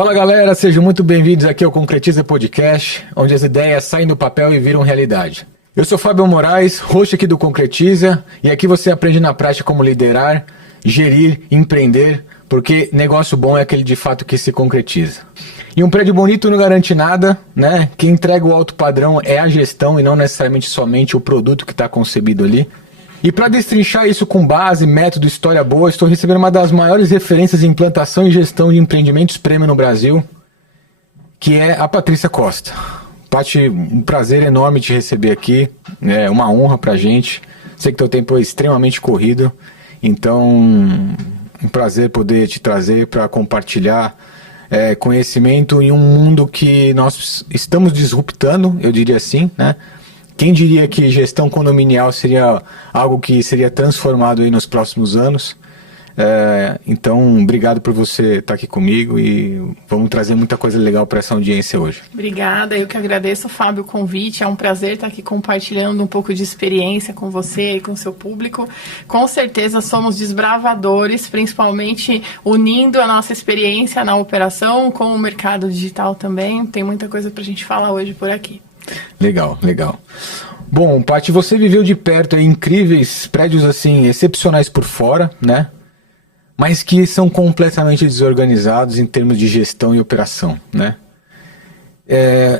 Fala galera, sejam muito bem-vindos aqui ao Concretiza Podcast, onde as ideias saem do papel e viram realidade. Eu sou Fábio Moraes, host aqui do Concretiza, e aqui você aprende na prática como liderar, gerir, empreender, porque negócio bom é aquele de fato que se concretiza. E um prédio bonito não garante nada, né? Quem entrega o alto padrão é a gestão e não necessariamente somente o produto que está concebido ali. E para destrinchar isso com base, método, história boa, estou recebendo uma das maiores referências em implantação e gestão de empreendimentos prêmio no Brasil, que é a Patrícia Costa. Paty, um prazer enorme te receber aqui, é uma honra pra gente. Sei que teu tempo é extremamente corrido, então um prazer poder te trazer para compartilhar conhecimento em um mundo que nós estamos disruptando, eu diria assim, né? Quem diria que gestão condominial seria algo que seria transformado aí nos próximos anos? Então, obrigado por você estar aqui comigo e vamos trazer muita coisa legal para essa audiência hoje. Obrigada, eu que agradeço, Fábio, o convite. É um prazer estar aqui compartilhando um pouco de experiência com você e com o seu público. Com certeza somos desbravadores, principalmente unindo a nossa experiência na operação com o mercado digital também. Tem muita coisa para a gente falar hoje por aqui. Legal, legal. Bom, Paty, você viveu de perto aí incríveis prédios assim, excepcionais por fora, né? Mas que são completamente desorganizados em termos de gestão e operação, né?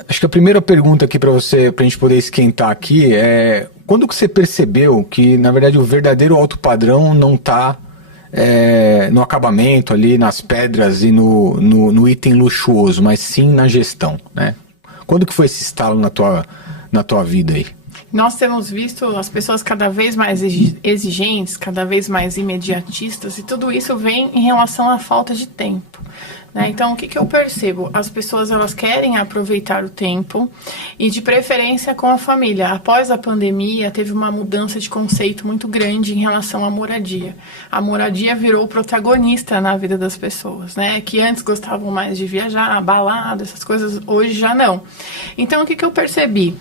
Acho que a primeira pergunta aqui para você, para a gente poder esquentar aqui, é quando que você percebeu que, na verdade, o verdadeiro alto padrão não está no acabamento ali, nas pedras e no item luxuoso, mas sim na gestão, né? Quando que foi esse estalo na tua vida aí? Nós temos visto as pessoas cada vez mais exigentes, cada vez mais imediatistas, e tudo isso vem em relação à falta de tempo, né? Então, o que eu percebo? As pessoas elas querem aproveitar o tempo e, de preferência, com a família. Após a pandemia, teve uma mudança de conceito muito grande em relação à moradia. A moradia virou protagonista na vida das pessoas, né? Que antes gostavam mais de viajar, balada, essas coisas, hoje já não. Então, o que eu percebi?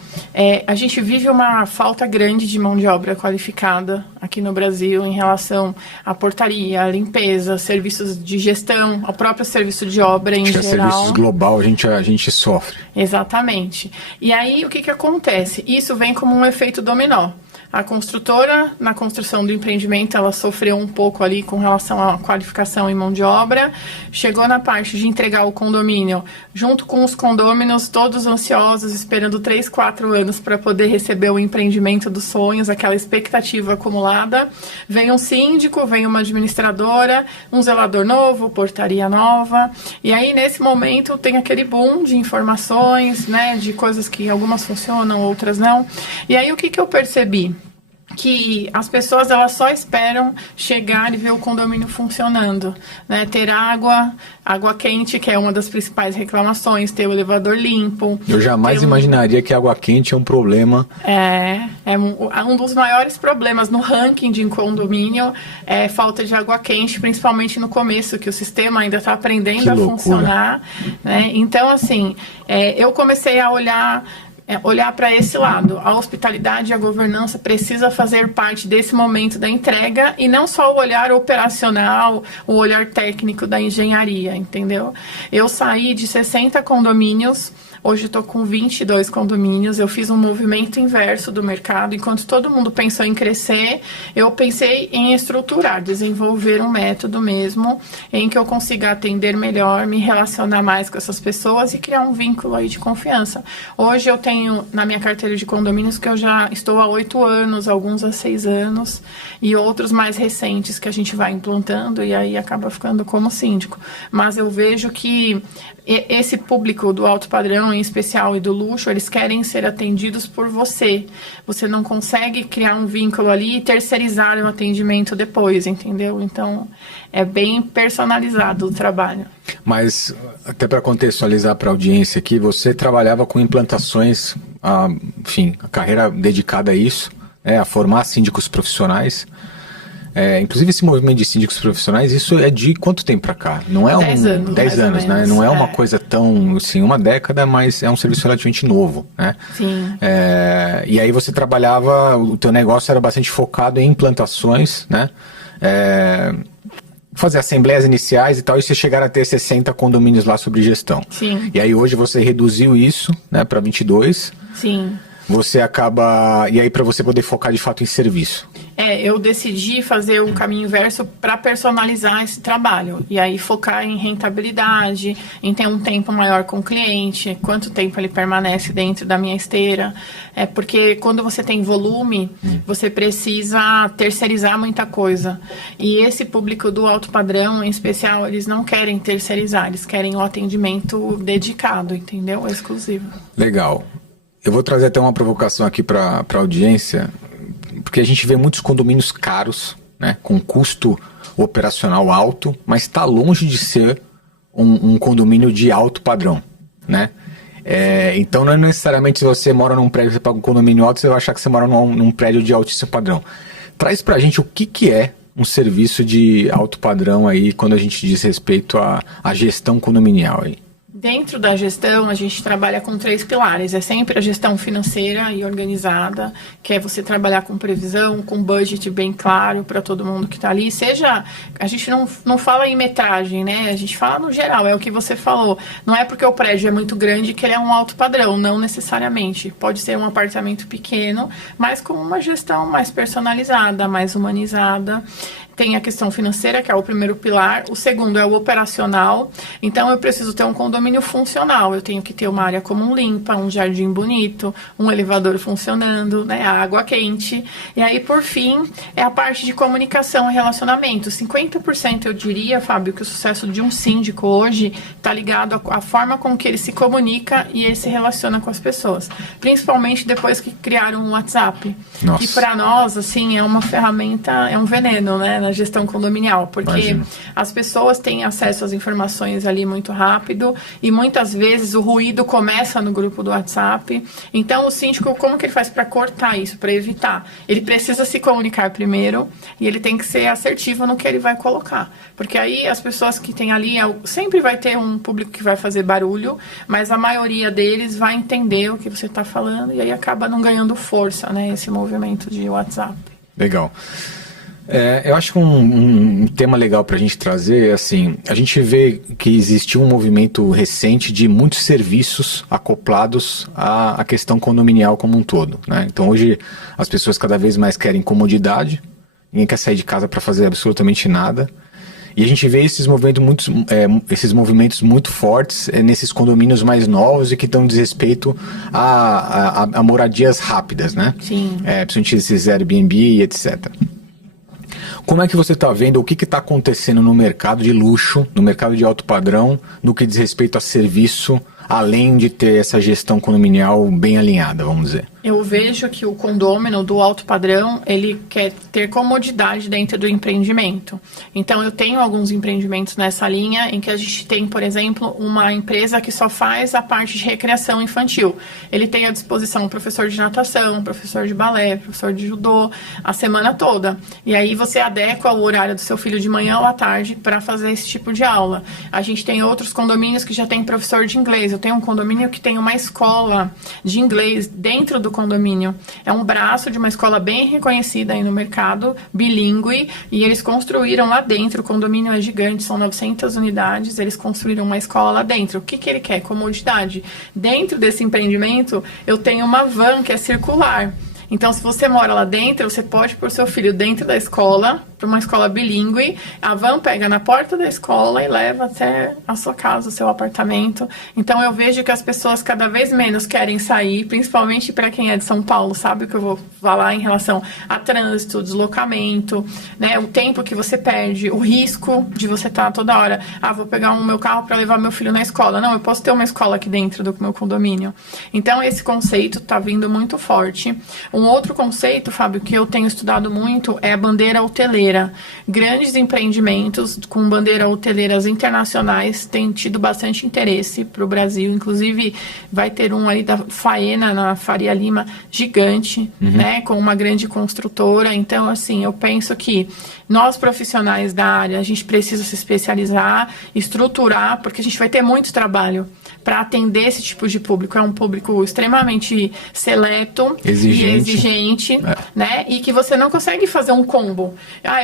A gente vive uma falta grande de mão de obra qualificada aqui no Brasil em relação à portaria, à limpeza, serviços de gestão, ao próprio serviço de obra em geral. Serviços global a gente sofre. Exatamente. E aí o que acontece? Isso vem como um efeito dominó. A construtora, na construção do empreendimento, ela sofreu um pouco ali com relação à qualificação em mão de obra. Chegou na parte de entregar o condomínio, junto com os condôminos, todos ansiosos, esperando 3, 4 anos para poder receber o empreendimento dos sonhos, aquela expectativa acumulada. Vem um síndico, vem uma administradora, um zelador novo, portaria nova. E aí, nesse momento, tem aquele boom de informações, né, de coisas que algumas funcionam, outras não. E aí, o que eu percebi? Que as pessoas elas só esperam chegar e ver o condomínio funcionando, né? Ter água quente, que é uma das principais reclamações, ter o elevador limpo. Eu jamais imaginaria que água quente é um problema. É um dos maiores problemas no ranking de condomínio, é falta de água quente, principalmente no começo, que o sistema ainda está aprendendo a funcionar, né? Então, assim, eu comecei a olhar para esse lado. A hospitalidade e a governança precisa fazer parte desse momento da entrega e não só o olhar operacional, o olhar técnico da engenharia, entendeu? Eu saí de 60 condomínios, hoje estou com 22 condomínios, eu fiz um movimento inverso do mercado. Enquanto todo mundo pensou em crescer, eu pensei em estruturar, desenvolver um método mesmo, em que eu consiga atender melhor, me relacionar mais com essas pessoas e criar um vínculo aí de confiança. Hoje eu tenho na minha carteira de condomínios que eu já estou há 8 anos, alguns há 6 anos, e outros mais recentes que a gente vai implantando e aí acaba ficando como síndico. Mas eu vejo que esse público do alto padrão, em especial, e do luxo, eles querem ser atendidos por você. Você não consegue criar um vínculo ali e terceirizar o atendimento depois, entendeu? Então, é bem personalizado o trabalho. Mas, até para contextualizar para a audiência aqui, você trabalhava com implantações, enfim, a carreira dedicada a isso, a formar síndicos profissionais. Inclusive esse movimento de síndicos profissionais, isso é de quanto tempo para cá? Não é 10 anos, né? Não é uma coisa tão, assim, uma década, mas é um serviço relativamente novo, né? Sim. E aí você trabalhava, o teu negócio era bastante focado em implantações, né? fazer assembleias iniciais e tal, e vocês chegaram a ter 60 condomínios lá sobre gestão. Sim. E aí hoje você reduziu isso, né, para 22. Sim. Você acaba... E aí para você poder focar de fato em serviço. Eu decidi fazer um caminho inverso para personalizar esse trabalho. E aí focar em rentabilidade, em ter um tempo maior com o cliente, quanto tempo ele permanece dentro da minha esteira. Porque quando você tem volume, você precisa terceirizar muita coisa. E esse público do alto padrão, em especial, eles não querem terceirizar, eles querem o atendimento dedicado, entendeu? Exclusivo. Legal. Eu vou trazer até uma provocação aqui para a audiência, porque a gente vê muitos condomínios caros, né, com custo operacional alto, mas está longe de ser um condomínio de alto padrão, né? Então não é necessariamente se você mora num prédio, você paga um condomínio alto, você vai achar que você mora num prédio de altíssimo padrão. Traz pra gente o que é um serviço de alto padrão aí, quando a gente diz respeito à gestão condominial aí. Dentro da gestão, a gente trabalha com 3 pilares. É sempre a gestão financeira e organizada, que é você trabalhar com previsão, com budget bem claro para todo mundo que está ali. Seja, a gente não fala em metragem, né? A gente fala no geral, é o que você falou. Não é porque o prédio é muito grande que ele é um alto padrão, não necessariamente. Pode ser um apartamento pequeno, mas com uma gestão mais personalizada, mais humanizada. Tem a questão financeira, que é o primeiro pilar. O segundo é o operacional. Então, eu preciso ter um condomínio funcional. Eu tenho que ter uma área comum limpa, um jardim bonito, um elevador funcionando, né, água quente. E aí, por fim, é a parte de comunicação e relacionamento. 50% eu diria, Fábio, que o sucesso de um síndico hoje está ligado à forma com que ele se comunica e ele se relaciona com as pessoas. Principalmente depois que criaram o WhatsApp. Nossa. Que para nós, assim, é uma ferramenta, é um veneno, né? Gestão condominial, porque Imagina. As pessoas têm acesso às informações ali muito rápido e muitas vezes o ruído começa no grupo do WhatsApp. Então o síndico, como que ele faz para cortar isso, para evitar? Ele precisa se comunicar primeiro e ele tem que ser assertivo no que ele vai colocar, porque aí as pessoas que tem ali, sempre vai ter um público que vai fazer barulho, mas a maioria deles vai entender o que você está falando e aí acaba não ganhando força, né, esse movimento de WhatsApp. Legal. Eu acho que um tema legal para a gente trazer é assim, a gente vê que existiu um movimento recente de muitos serviços acoplados à questão condominial como um todo, né? Então hoje as pessoas cada vez mais querem comodidade, ninguém quer sair de casa para fazer absolutamente nada, e a gente vê esses movimentos muito fortes nesses condomínios mais novos e que dão desrespeito a moradias rápidas, né? Sim. Principalmente esses Airbnb e etc. Como é que você está vendo o que está acontecendo no mercado de luxo, no mercado de alto padrão, no que diz respeito a serviço, além de ter essa gestão condominial bem alinhada, vamos dizer? Eu vejo que o condômino do alto padrão, ele quer ter comodidade dentro do empreendimento. Então, eu tenho alguns empreendimentos nessa linha em que a gente tem, por exemplo, uma empresa que só faz a parte de recreação infantil. Ele tem à disposição um professor de natação, um professor de balé, professor de judô, a semana toda. E aí você adequa o horário do seu filho de manhã ou à tarde para fazer esse tipo de aula. A gente tem outros condomínios que já tem professor de inglês. Eu tenho um condomínio que tem uma escola de inglês dentro do condomínio. É um braço de uma escola bem reconhecida aí no mercado, bilíngue, e eles construíram lá dentro, o condomínio é gigante, são 900 unidades, eles construíram uma escola lá dentro. O que ele quer? Comodidade. Dentro desse empreendimento, eu tenho uma van que é circular. Então, se você mora lá dentro, você pode pôr seu filho dentro da escola, para uma escola bilíngue, a van pega na porta da escola e leva até a sua casa, o seu apartamento. Então, eu vejo que as pessoas cada vez menos querem sair, principalmente para quem é de São Paulo, sabe o que eu vou falar em relação a trânsito, deslocamento, né? O tempo que você perde, o risco de você estar toda hora, vou pegar o meu carro para levar meu filho na escola. Não, eu posso ter uma escola aqui dentro do meu condomínio. Então, esse conceito está vindo muito forte. Um outro conceito, Fábio, que eu tenho estudado muito é a bandeira hoteleira. Grandes empreendimentos com bandeira hoteleiras internacionais têm tido bastante interesse para o Brasil. Inclusive, vai ter um aí da Faena, na Faria Lima, gigante, né, com uma grande construtora. Então, assim, eu penso que nós, profissionais da área, a gente precisa se especializar, estruturar, porque a gente vai ter muito trabalho para atender esse tipo de público. É um público extremamente seleto e exigente, né? E que você não consegue fazer um combo.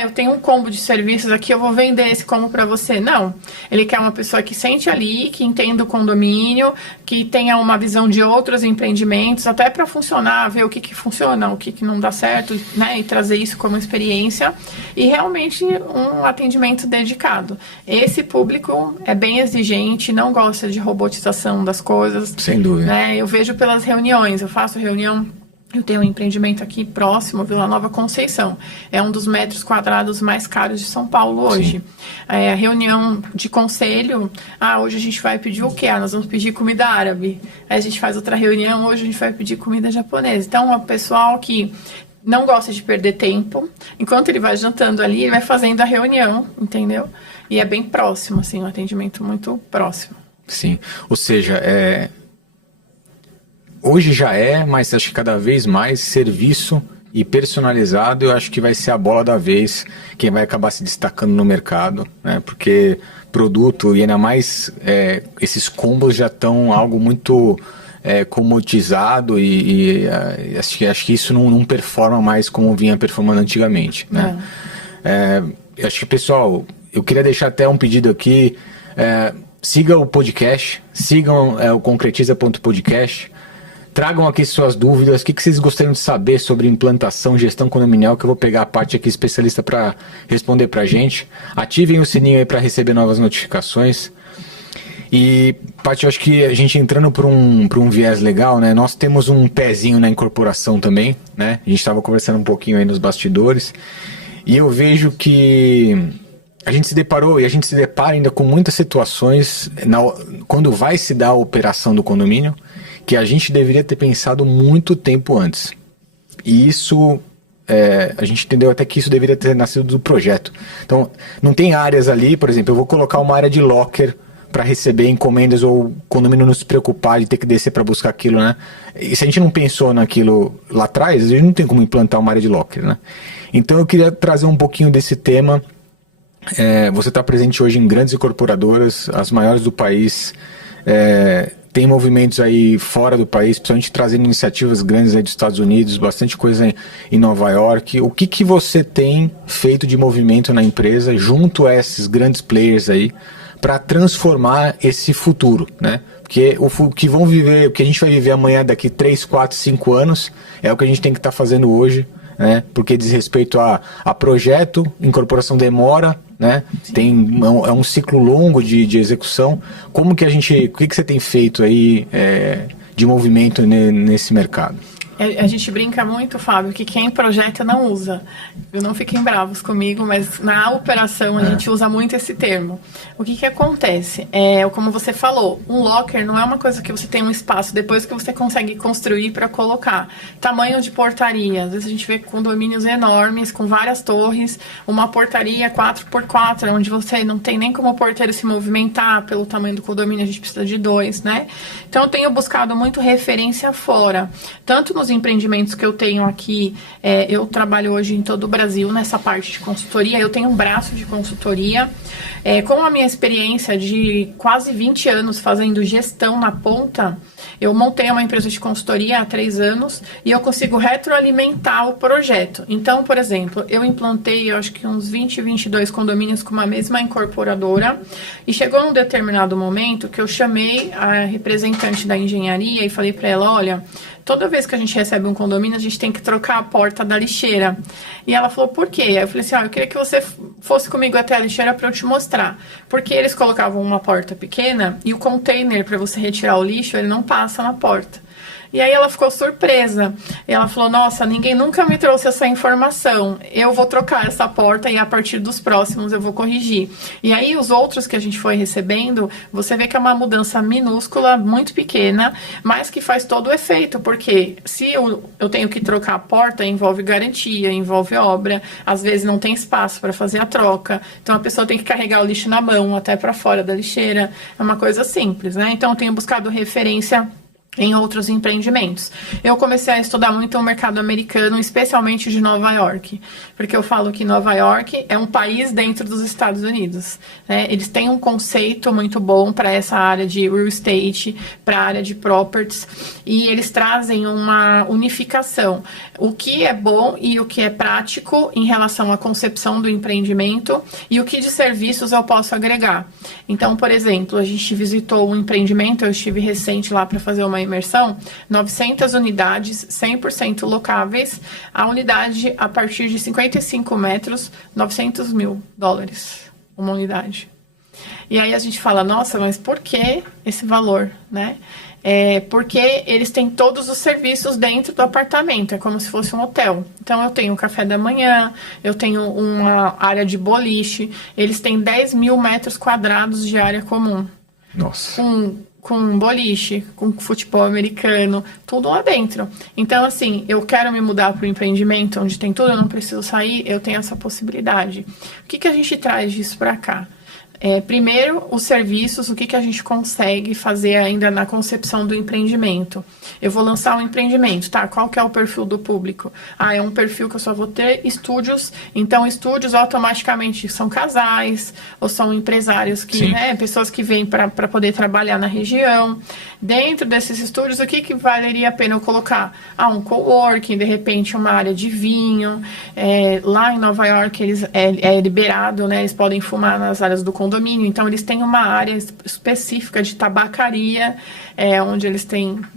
eu tenho um combo de serviços aqui, eu vou vender esse combo para você. Não, ele quer uma pessoa que sente ali, que entenda o condomínio, que tenha uma visão de outros empreendimentos, até para funcionar, ver o que funciona, o que não dá certo, né, e trazer isso como experiência, e realmente um atendimento dedicado. Esse público é bem exigente, não gosta de robotização das coisas. Sem dúvida. Né? Eu vejo pelas reuniões, eu faço reunião. Eu tenho um empreendimento aqui próximo, Vila Nova Conceição. É um dos metros quadrados mais caros de São Paulo hoje. A reunião de conselho, hoje a gente vai pedir o quê? Nós vamos pedir comida árabe. Aí a gente faz outra reunião, hoje a gente vai pedir comida japonesa. Então, é um pessoal que não gosta de perder tempo. Enquanto ele vai jantando ali, ele vai fazendo a reunião, entendeu? E é bem próximo, assim, um atendimento muito próximo. Sim, ou seja, hoje já mas acho que cada vez mais serviço e personalizado, eu acho que vai ser a bola da vez, quem vai acabar se destacando no mercado, né? Porque produto e ainda mais esses combos já estão algo muito comoditizado e acho que isso não performa mais como vinha performando antigamente, né? Eu acho que, pessoal, eu queria deixar até um pedido aqui, siga o podcast, sigam o concretiza.podcast. Tragam aqui suas dúvidas, o que vocês gostariam de saber sobre implantação, gestão condominial, que eu vou pegar a parte aqui especialista para responder para a gente. Ativem o sininho aí para receber novas notificações. E, Paty, eu acho que a gente entrando por um viés legal, né? Nós temos um pezinho na incorporação também, né? A gente estava conversando um pouquinho aí nos bastidores. E eu vejo que a gente se deparou e a gente se depara ainda com muitas situações quando vai se dar a operação do condomínio, que a gente deveria ter pensado muito tempo antes. E isso, a gente entendeu até que isso deveria ter nascido do projeto. Então, não tem áreas ali, por exemplo, eu vou colocar uma área de locker para receber encomendas ou o condomínio não se preocupar de ter que descer para buscar aquilo, né? E se a gente não pensou naquilo lá atrás, a gente não tem como implantar uma área de locker, né? Então, eu queria trazer um pouquinho desse tema. Você está presente hoje em grandes incorporadoras, as maiores do país, tem movimentos aí fora do país, principalmente trazendo iniciativas grandes aí dos Estados Unidos, bastante coisa em Nova York. O que você tem feito de movimento na empresa junto a esses grandes players aí para transformar esse futuro, né? Porque o que a gente vai viver amanhã, daqui 3, 4, 5 anos, é o que a gente tem que estar fazendo hoje, né? Porque diz respeito a projeto, incorporação demora, né? É um ciclo longo de execução. O que você tem feito aí de movimento nesse mercado? A gente brinca muito, Fábio, que quem projeta não usa. Não fiquem bravos comigo, mas na operação a gente usa muito esse termo. O que acontece? Como você falou, um locker não é uma coisa que você tem um espaço depois que você consegue construir para colocar. Tamanho de portaria. Às vezes a gente vê condomínios enormes, com várias torres, uma portaria 4x4, onde você não tem nem como o porteiro se movimentar pelo tamanho do condomínio, a gente precisa de 2, né? Então eu tenho buscado muito referência fora. Tanto nos empreendimentos que eu tenho aqui, eu trabalho hoje em todo o Brasil nessa parte de consultoria, eu tenho um braço de consultoria, com a minha experiência de quase 20 anos fazendo gestão na ponta, eu montei uma empresa de consultoria há 3 anos e eu consigo retroalimentar o projeto. Então, por exemplo, eu implantei, eu acho que uns 20, 22 condomínios com uma mesma incorporadora e chegou num determinado momento que eu chamei a representante da engenharia e falei para ela, olha, toda vez que a gente recebe um condomínio, a gente tem que trocar a porta da lixeira. E ela falou, por quê? Aí eu falei assim, eu queria que você fosse comigo até a lixeira para eu te mostrar. Porque eles colocavam uma porta pequena e o container para você retirar o lixo, ele não passa na porta. E aí ela ficou surpresa. E ela falou, nossa, ninguém nunca me trouxe essa informação. Eu vou trocar essa porta e a partir dos próximos eu vou corrigir. E aí os outros que a gente foi recebendo, você vê que é uma mudança minúscula, muito pequena, mas que faz todo o efeito. Porque se eu tenho que trocar a porta, envolve garantia, envolve obra. Às vezes não tem espaço para fazer a troca. Então a pessoa tem que carregar o lixo na mão até para fora da lixeira. É uma coisa simples, né? Então eu tenho buscado referência em outros empreendimentos. Eu comecei a estudar muito o mercado americano, especialmente de Nova York, porque eu falo que Nova York é um país dentro dos Estados Unidos, né? Eles têm um conceito muito bom para essa área de real estate, para a área de properties, e eles trazem uma unificação, o que é bom e o que é prático em relação à concepção do empreendimento e o que de serviços eu posso agregar. Então, por exemplo, a gente visitou um empreendimento, eu estive recente lá para fazer uma imersão, 900 unidades, 100% locáveis, a unidade a partir de 55 metros, $900 mil, uma unidade. E aí a gente fala, nossa, mas por que esse valor, né? Porque eles têm todos os serviços dentro do apartamento, é como se fosse um hotel. Então eu tenho café da manhã, eu tenho uma área de boliche, eles têm 10 mil metros quadrados de área comum. Nossa. Com boliche, com futebol americano, tudo lá dentro. Então, assim, eu quero me mudar para o empreendimento onde tem tudo, eu não preciso sair, eu tenho essa possibilidade. O que a gente traz disso para cá? Primeiro, os serviços, o que a gente consegue fazer ainda na concepção do empreendimento. Eu vou lançar um empreendimento, tá? Qual que é o perfil do público? É um perfil que eu só vou ter estúdios, então estúdios automaticamente são casais, ou são empresários que, né, pessoas que vêm para poder trabalhar na região. Dentro desses estúdios, o que valeria a pena eu colocar? Um coworking, de repente uma área de vinho. Lá em Nova York é liberado, né? Eles podem fumar nas áreas do condomínio, então eles têm uma área específica de tabacaria, onde eles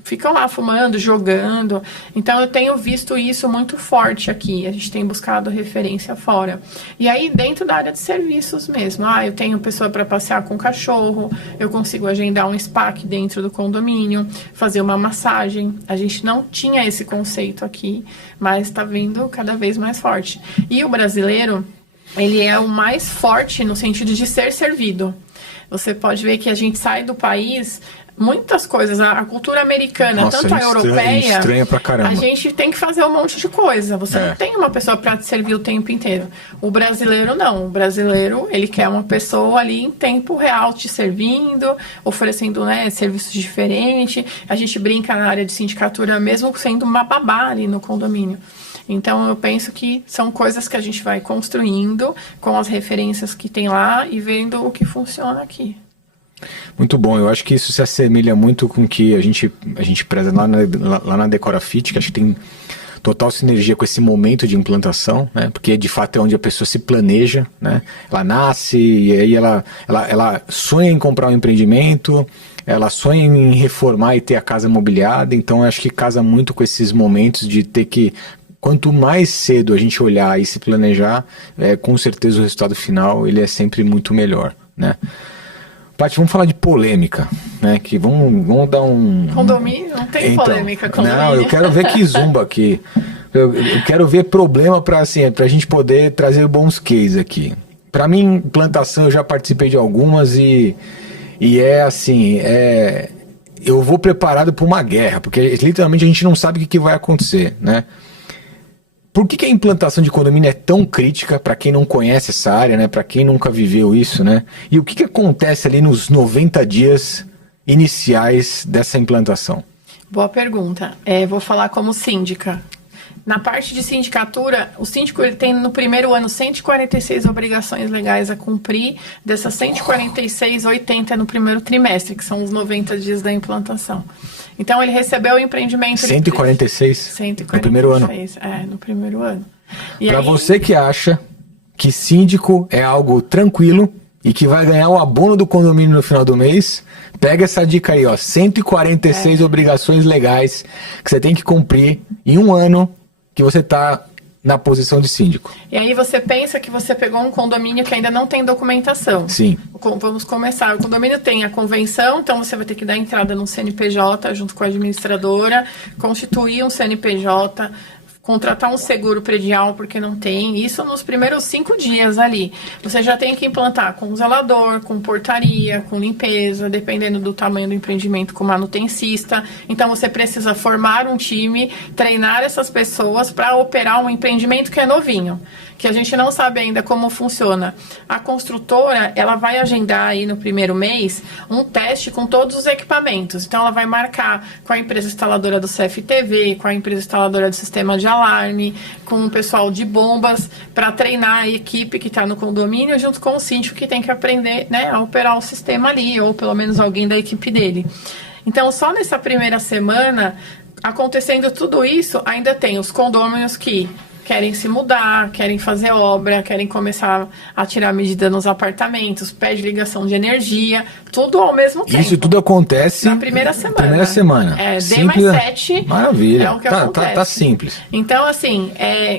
ficam lá fumando, jogando. Então eu tenho visto isso muito forte aqui, a gente tem buscado referência fora. E aí dentro da área de serviços mesmo, eu tenho pessoa para passear com o cachorro, eu consigo agendar um spa aqui dentro do condomínio, fazer uma massagem. A gente não tinha esse conceito aqui, mas está vindo cada vez mais forte. E o brasileiro, ele é o mais forte no sentido de ser servido. Você pode ver que a gente sai do país, muitas coisas, a cultura americana, nossa, tanto a europeia, estranha pra caramba. A gente tem que fazer um monte de coisa. Você não tem uma pessoa para te servir o tempo inteiro. O brasileiro não. O brasileiro, ele quer uma pessoa ali em tempo real te servindo, oferecendo, né, serviços diferentes. A gente brinca na área de sindicatura mesmo sendo uma babá ali no condomínio. Então, eu penso que são coisas que a gente vai construindo com as referências que tem lá e vendo o que funciona aqui. Muito bom, eu acho que isso se assemelha muito com o que a gente preza lá na Decora Fit, que acho que tem total sinergia com esse momento de implantação, né? Porque de fato é onde a pessoa se planeja, né? Ela nasce e aí ela sonha em comprar um empreendimento, ela sonha em reformar e ter a casa mobiliada, então eu acho que casa muito com esses momentos de ter que... Quanto mais cedo a gente olhar e se planejar, com certeza o resultado final ele é sempre muito melhor, né? Paty, vamos falar de polêmica, né? Que vamos dar um... Condomínio? Não tem polêmica condomínio. Não, eu quero ver que zumba aqui. Eu quero ver problema para a gente poder trazer bons cases aqui. Para mim, implantação, eu já participei de algumas e é assim... eu vou preparado para uma guerra, porque literalmente a gente não sabe o que vai acontecer, né? Por que a implantação de condomínio é tão crítica para quem não conhece essa área, né? Para quem nunca viveu isso, né? E o que acontece ali nos 90 dias iniciais dessa implantação? Boa pergunta. Vou falar como síndica. Na parte de sindicatura, o síndico ele tem no primeiro ano 146 obrigações legais a cumprir. Dessas 146, 80 no primeiro trimestre, que são os 90 dias da implantação. Então, ele recebeu o empreendimento... 146? 146 no primeiro ano? No primeiro ano. Para você que acha que síndico é algo tranquilo e que vai ganhar o abono do condomínio no final do mês, pega essa dica aí, ó, 146 obrigações legais que você tem que cumprir em um ano que você está na posição de síndico. E aí você pensa que você pegou um condomínio que ainda não tem documentação. Sim. Vamos começar. O condomínio tem a convenção, então você vai ter que dar entrada no CNPJ junto com a administradora, constituir um CNPJ, contratar um seguro predial porque não tem, isso nos primeiros 5 dias ali. Você já tem que implantar com zelador, com portaria, com limpeza, dependendo do tamanho do empreendimento, com manutencista. Então você precisa formar um time, treinar essas pessoas para operar um empreendimento que é novinho, que a gente não sabe ainda como funciona. A construtora, ela vai agendar aí no primeiro mês um teste com todos os equipamentos. Então ela vai marcar com a empresa instaladora do CFTV, com a empresa instaladora do sistema de alarme, com o pessoal de bombas, para treinar a equipe que está no condomínio, junto com o síndico que tem que aprender, né, a operar o sistema ali, ou pelo menos alguém da equipe dele. Então, só nessa primeira semana, acontecendo tudo isso, ainda tem os condôminos que querem se mudar, querem fazer obra, querem começar a tirar medida nos apartamentos, pede ligação de energia, tudo ao mesmo tempo. Isso tudo acontece na primeira semana. Primeira semana. D simples, mais 7 maravilha. É o que acontece. Tá simples. Então, assim,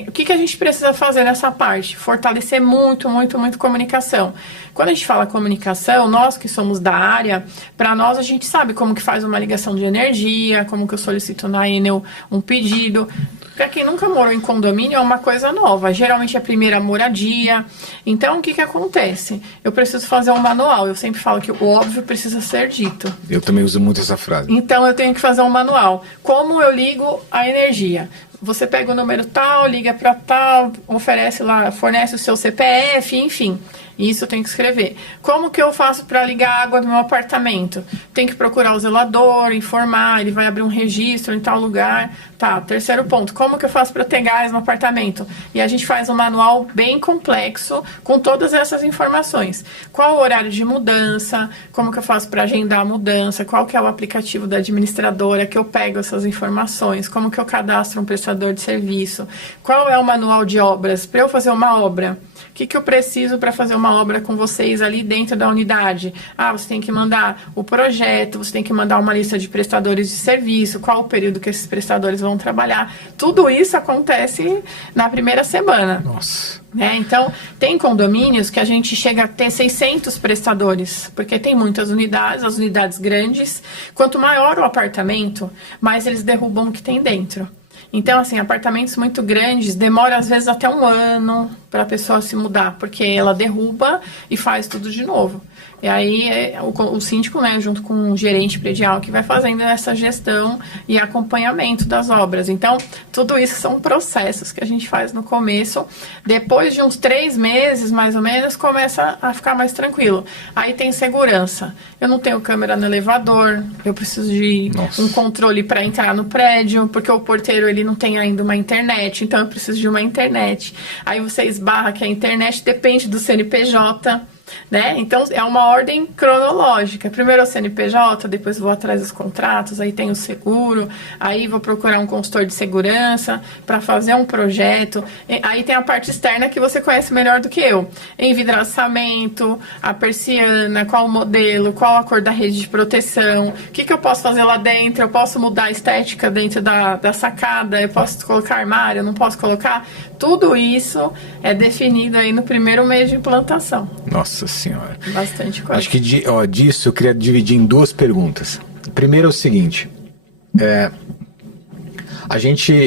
o que a gente precisa fazer nessa parte? Fortalecer muito comunicação. Quando a gente fala comunicação, nós que somos da área, para nós a gente sabe como que faz uma ligação de energia, como que eu solicito na Enel um pedido. Para quem nunca morou em condomínio, é uma coisa nova. Geralmente é a primeira moradia. Então, o que acontece? Eu preciso fazer um manual. Eu sempre falo que o óbvio precisa ser dito. Eu também uso muito essa frase. Então, eu tenho que fazer um manual. Como eu ligo a energia? Você pega o número tal, liga para tal, oferece lá, fornece o seu CPF, enfim. Isso eu tenho que escrever. Como que eu faço para ligar a água do meu apartamento? Tem que procurar o zelador, informar, ele vai abrir um registro em tal lugar. Tá, terceiro ponto. Como que eu faço para ter gás no apartamento? E a gente faz um manual bem complexo com todas essas informações. Qual o horário de mudança? Como que eu faço para agendar a mudança? Qual que é o aplicativo da administradora que eu pego essas informações? Como que eu cadastro um prestador de serviço? Qual é o manual de obras? Para eu fazer uma obra, o que eu preciso para fazer uma obra com vocês ali dentro da unidade? Ah, você tem que mandar o projeto, você tem que mandar uma lista de prestadores de serviço, qual o período que esses prestadores vão trabalhar. Tudo isso acontece na primeira semana. Nossa. Então, tem condomínios que a gente chega a ter 600 prestadores, porque tem muitas unidades, as unidades grandes. Quanto maior o apartamento, mais eles derrubam o que tem dentro. Então, assim, apartamentos muito grandes, demora às vezes até 1 ano para a pessoa se mudar, porque ela derruba e faz tudo de novo. E aí o síndico, né, junto com o gerente predial, que vai fazendo essa gestão e acompanhamento das obras. Então, tudo isso são processos que a gente faz no começo. Depois de uns 3 meses, mais ou menos, começa a ficar mais tranquilo. Aí tem segurança. Eu não tenho câmera no elevador, eu preciso de um controle para entrar no prédio, porque o porteiro ele não tem ainda uma internet, então eu preciso de uma internet. Aí você esbarra que a internet depende do CNPJ, né? Então é uma ordem cronológica. Primeiro o CNPJ, depois vou atrás dos contratos, aí tem o seguro, aí vou procurar um consultor de segurança para fazer um projeto. Aí tem a parte externa que você conhece melhor do que eu: envidraçamento, a persiana, qual o modelo, qual a cor da rede de proteção, o que eu posso fazer lá dentro, eu posso mudar a estética dentro da sacada, eu posso colocar armário, não posso colocar. Tudo isso é definido aí no primeiro mês de implantação. Nossa Senhora. Bastante coisa. Acho que disso eu queria dividir em 2 perguntas. Primeiro é o seguinte,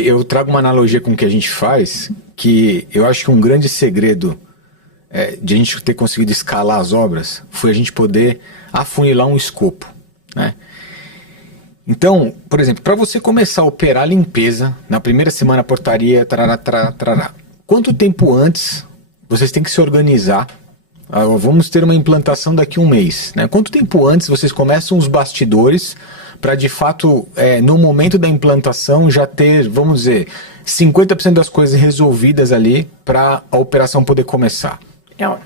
eu trago uma analogia com o que a gente faz, que eu acho que um grande segredo de a gente ter conseguido escalar as obras foi a gente poder afunilar um escopo, né? Então, por exemplo, para você começar a operar a limpeza, na primeira semana portaria, tarará, quanto tempo antes vocês têm que se organizar? Vamos ter uma implantação daqui a 1 mês, né? Quanto tempo antes vocês começam os bastidores para, de fato, no momento da implantação já ter, vamos dizer, 50% das coisas resolvidas ali para a operação poder começar?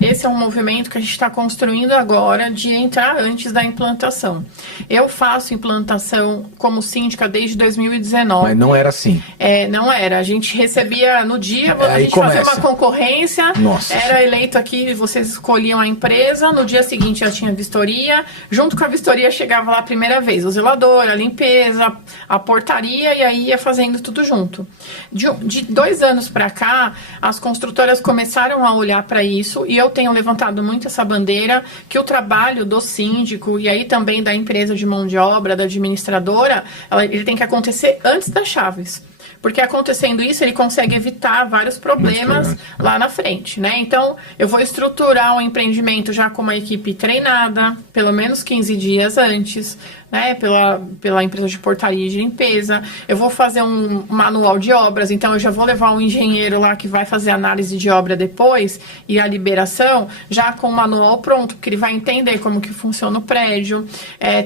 Esse é um movimento que a gente está construindo agora de entrar antes da implantação. Eu faço implantação como síndica desde 2019. Mas não era assim. Não era. A gente recebia no dia, a gente começa. fazia uma concorrência, Nossa. Era eleito aqui, vocês escolhiam a empresa, no dia seguinte já tinha vistoria, junto com a vistoria chegava lá a primeira vez, o zelador, a limpeza, a portaria, e aí ia fazendo tudo junto. De 2 anos para cá, as construtoras começaram a olhar para isso, e eu tenho levantado muito essa bandeira que o trabalho do síndico e aí também da empresa de mão de obra, da administradora, ele tem que acontecer antes das chaves. Porque acontecendo isso, ele consegue evitar vários problemas lá na frente, né? Então, eu vou estruturar um empreendimento já com uma equipe treinada, pelo menos 15 dias antes, né, pela empresa de portaria e de limpeza. Eu vou fazer um manual de obras, então eu já vou levar um engenheiro lá que vai fazer análise de obra depois e a liberação já com o manual pronto, porque ele vai entender como que funciona o prédio.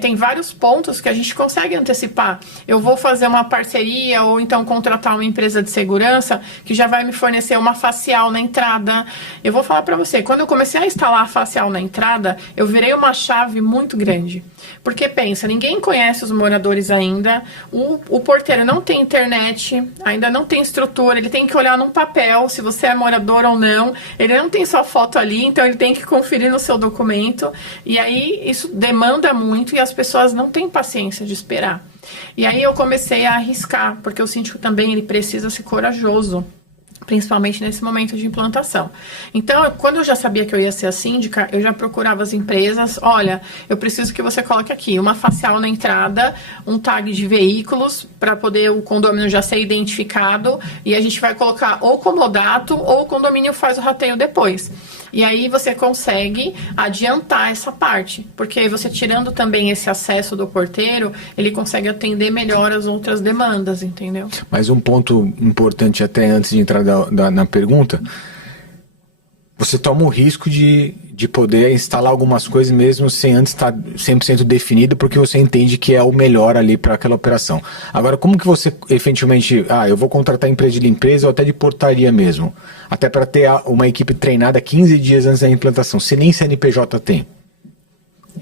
Tem vários pontos que a gente consegue antecipar. Eu vou fazer uma parceria ou então contratar uma empresa de segurança que já vai me fornecer uma facial na entrada. Eu vou falar para você, quando eu comecei a instalar a facial na entrada, eu virei uma chave muito grande. Porque pensa, ninguém conhece os moradores ainda, o porteiro não tem internet, ainda não tem estrutura, ele tem que olhar num papel se você é morador ou não, ele não tem sua foto ali, então ele tem que conferir no seu documento, e aí isso demanda muito e as pessoas não têm paciência de esperar. E aí eu comecei a arriscar, porque o síndico também ele precisa ser corajoso, principalmente nesse momento de implantação. Então, quando eu já sabia que eu ia ser a síndica, eu já procurava as empresas, olha, eu preciso que você coloque aqui uma facial na entrada, um tag de veículos, para poder o condomínio já ser identificado, e a gente vai colocar ou comodato, ou o condomínio faz o rateio depois. E aí você consegue adiantar essa parte, porque você tirando também esse acesso do porteiro, ele consegue atender melhor as outras demandas, entendeu? Mas um ponto importante até antes de entrar na pergunta, você toma o risco de poder instalar algumas coisas mesmo sem antes estar 100% definido, porque você entende que é o melhor ali para aquela operação. Agora, como que você efetivamente, eu vou contratar empresa de limpeza ou até de portaria mesmo, até para ter uma equipe treinada 15 dias antes da implantação, se nem CNPJ tem?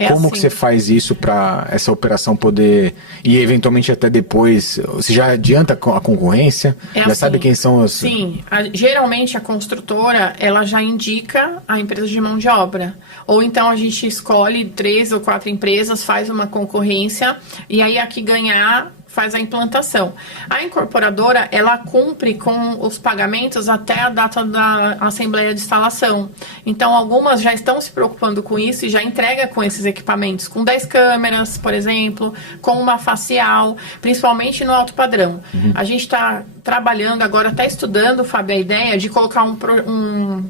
Como assim que você faz isso para essa operação poder, e eventualmente até depois, você já adianta a concorrência? Já sabe quem são os... Sim, geralmente a construtora, ela já indica a empresa de mão de obra. Ou então a gente escolhe 3 ou 4 empresas, faz uma concorrência, e aí a que ganhar faz a implantação. A incorporadora, ela cumpre com os pagamentos até a data da assembleia de instalação. Então, algumas já estão se preocupando com isso e já entrega com esses equipamentos, com 10 câmeras, por exemplo, com uma facial, principalmente no alto padrão. A gente está trabalhando agora, está estudando, Fábio, a ideia de colocar um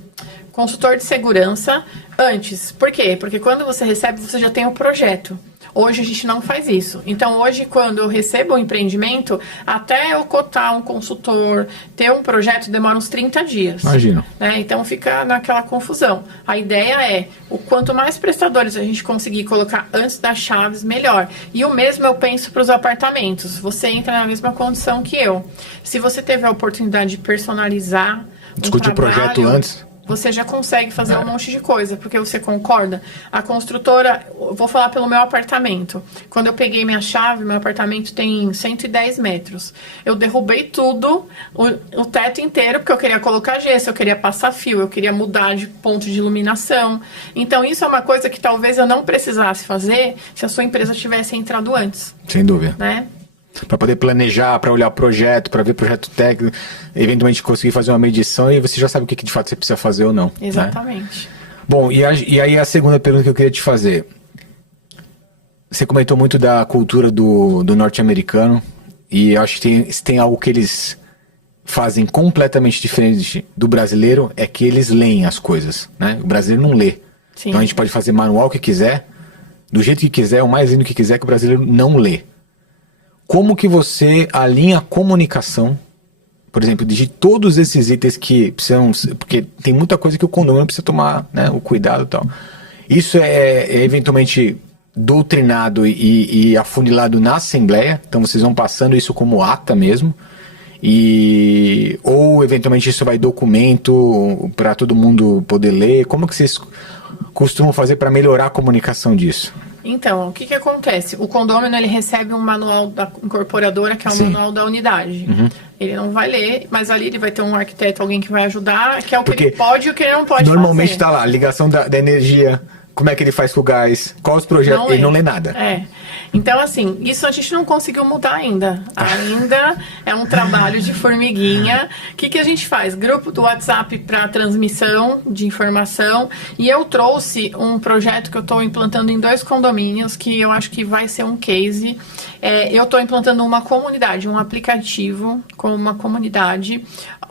consultor de segurança antes. Por quê? Porque quando você recebe, você já tem o projeto. Hoje a gente não faz isso. Então hoje, quando eu recebo um empreendimento, até eu cotar um consultor, ter um projeto, demora uns 30 dias. Imagina. Né? Então fica naquela confusão. A ideia é, o quanto mais prestadores a gente conseguir colocar antes das chaves, melhor. E o mesmo eu penso para os apartamentos. Você entra na mesma condição que eu. Se você teve a oportunidade de personalizar discutir o projeto antes, você já consegue fazer um monte de coisa, porque você concorda. A construtora, vou falar pelo meu apartamento. Quando eu peguei minha chave, meu apartamento tem 110 metros. Eu derrubei tudo, o teto inteiro, porque eu queria colocar gesso, eu queria passar fio, eu queria mudar de ponto de iluminação. Então, isso é uma coisa que talvez eu não precisasse fazer se a sua empresa tivesse entrado antes. Sem dúvida. Né? Para poder planejar, para olhar o projeto, para ver projeto técnico, eventualmente conseguir fazer uma medição e você já sabe o que de fato você precisa fazer ou não. Exatamente. Né? Bom, e aí a segunda pergunta que eu queria te fazer. Você comentou muito da cultura do norte-americano e eu acho que se tem algo que eles fazem completamente diferente do brasileiro, é que eles leem as coisas, né? O brasileiro não lê. Sim. Então a gente pode fazer manual que quiser, do jeito que quiser, o mais lindo que quiser, que o brasileiro não lê. Como que você alinha a comunicação, por exemplo, de todos esses itens que precisam... Porque tem muita coisa que o condomínio precisa tomar, né, o cuidado e tal. Isso é eventualmente doutrinado e afunilado na Assembleia, então vocês vão passando isso como ata mesmo, ou eventualmente isso vai documento para todo mundo poder ler. Como que vocês costumam fazer para melhorar a comunicação disso? Então, o que acontece? O condomínio, ele recebe um manual da incorporadora, que é o manual da unidade. Ele não vai ler, mas ali ele vai ter um arquiteto, alguém que vai ajudar, que é o que ele pode e o que ele não pode fazer. Normalmente está lá, ligação da energia, como é que ele faz com o gás, quais os projetos, ele não lê nada. Então, assim, isso a gente não conseguiu mudar ainda. Ainda é um trabalho de formiguinha. O que a gente faz? Grupo do WhatsApp para transmissão de informação. E eu trouxe um projeto que eu estou implantando em 2 condomínios, que eu acho que vai ser um case. Eu estou implantando uma comunidade, um aplicativo com uma comunidade,